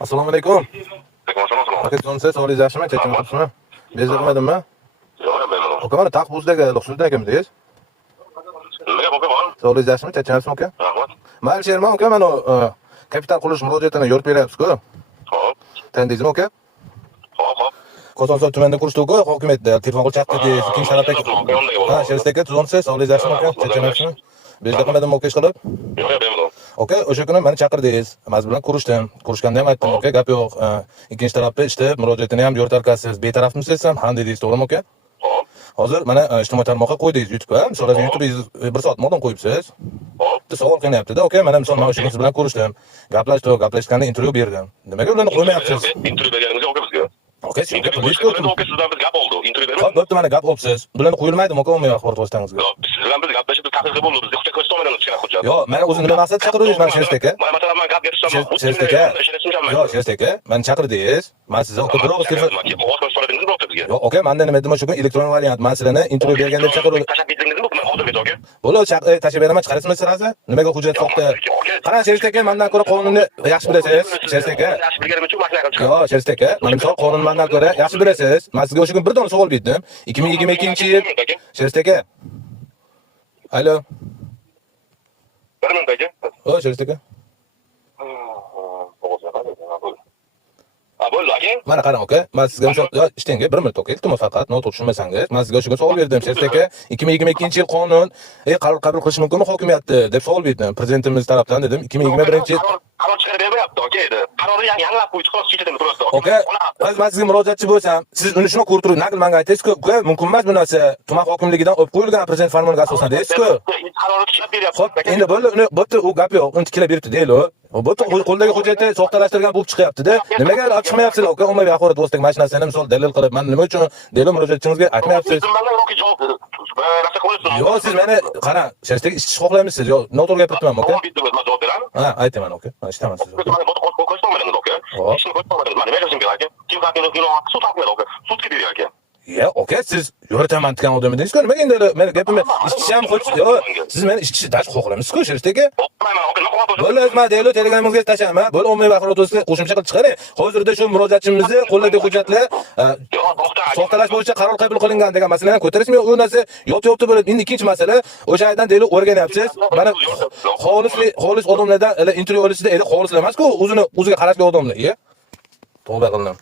Assalomu alaykum. Assalomu Aka siz sog'ligingiz yaxshimi? Chechim turibsizmi? Bezda qilmadimmi? Yo'q, men Aka mana taq buzdagi Luxsuzda akamdingiz. nima bo'lgan bor? Sog'ligingiz yaxshimi? Chechamsizmi aka? Rahmat. Mana Sherman aka mana kapital qurish murojaatini yo'l beryapsiz-ku. Xo'p. Tanidingizmi aka? Xo'p. Kosonsoy tumanida qurishdiki, hokimiyatda telefon qilib chaqirdi. Ikkinchi sharafda. Ha, Sherzak aka, tuzomsiz, sog'ligingiz yaxshimi aka? Chechamsizmi? Bezda qilmadimmi aka ish qilib? Yo'q, bemalol. Aka, o'sha kuni meni chaqirdingiz. Biz bilan ko'rishdim. Ko'rishganda ham aytdim, aka, gap yo'q. Ikkinchi tarafda ishda murojaatini ham yo'ritarkasiz. Betarafmisiz ham ham dedingiz, to'g'rimi aka? Xo'p. Hozir mana ijtimoiy tarmoqqa qo'ydingiz YouTube'ga. Misol uchun YouTube'ingiz 1 soat oldin qo'yibsiz. Xo'p. Bitta savol qilyapti-da, aka, mana misol men o'sha siz bilan ko'rishdim. Gaplashganda intervyu berdim. Nimaga ularni qo'ymayapsiz? Intervyu berganingiz yo'q bizga. Aka, siz Intervyu qildingiz-ku. berganingiz yo'q, sizdan biz gap oldi. Intervyu Xo'p, berib. bo'pti, mana gap olibsiz. Bularni qo'yilmaydimi aka, umumiy axborot vositangizga? Yo'q, siz bilan biz gaplashib taqiqli bo'ldi. Bizga hujjat ko'rsatmagan kichkina hujjat. Yo'q, mana o'zi nima maqsad chaqirdingiz mana Sherzak aka? Mana masalan men gap gapirishim. Sherzak aka. Yo'q, Sherzak aka, meni chaqirdingiz. Men sizga aka bir og'iz telefon. Ovoz qo'yib so'radingiz mi bizga? Yo'q, aka, menda nima demoqchi ekan, elektron variant. Men sizlarni intervyu berganda chaqirdim. Tashab ketdingizmi? Men hozir aytaman. Bo'ldi, tashib beraman, chiqarasizmi sirazi? Nimaga hujjat soxta? Qarang, Sherzak aka, mendan ko'ra qonunni yaxshi bilasiz. Sherzak aka. Yaxshi bilganim uchun mashina qilib chiqaman. Yo'q, Sherzak aka, men misol qonun mendan ko'ra yaxshi bilasiz. Men sizga o'sha kun bir dona savol berdim. 2022-yil Sherzak aka. Alo. Bir minut aka. O, Sherzak aka. Bo'ldi aka. Mana qarang aka, men sizga misol ishtenga 1 minut aka, iltimos faqat noto'g'ri tushunmasangiz. Men sizga o'sha kun savol berdim, Sherzak aka. 2022-yil qonun qaror qabul qilish mumkinmi hokimiyatni deb savol berdim. Prezidentimiz tarafdan dedim, 2021-yil qaror chiqarib bermayapti aka edi. Qarorni yanglab qo'yish xolos chekadimi to'g'risi. Aka, men sizga murojaatchi bo'lsam, siz uni shuni ko'rib turib, naql menga aytasiz-ku, uka, mumkin emas bu narsa. Tuman hokimligidan olib qo'yilgan prezident farmoniga asosan deysiz-ku. Qarorni tiklab beryapti. Xo'p, endi bo'ldi, uni bo'pti, u gap yo'q, uni tiklab beribdi deyli. Bo'pti, qo'ldagi hujjatni soxtalashtirgan bo'lib chiqyapti-da. Nimaga olib chiqmayapsizlar, aka? Ommaviy axborot vositasiga mana shu narsani misol dalil qilib, men nima uchun deyli murojaatchingizga aytmayapsiz? Yo'q, siz meni qarang, Sherzak ishchi xohlayapsiz? Yo'q, noto'g'ri gapiribman, aka. Ha, aytaman, aka. Men ishtaman siz. Ya, aka, siz yo'ritaman degan odam edingiz-ku. Nimaga endi meni gapimni ishchi ham qo'yib, yo'q, siz meni ishchi dash xohlayapsiz-ku, Sherzak aka. Bo'ldi, men deyli telegramingizga tashlayman. Bo'ldi, ommaviy axborot vositasiga qo'shimcha qilib chiqaring. Hozirda shu murojaatchimizni qo'lidagi hujjatlar soxtalash bo'yicha qaror qabul qilingan degan masalani ko'tarishmi? U narsa yopti bo'lib, endi ikkinchi masala, o'sha yerdan deyli o'rganyapsiz. Mana xolis odamlardan intervyu olishda xolislar emas-ku, o'ziga qarashli odamlar. To'g'ri qildim.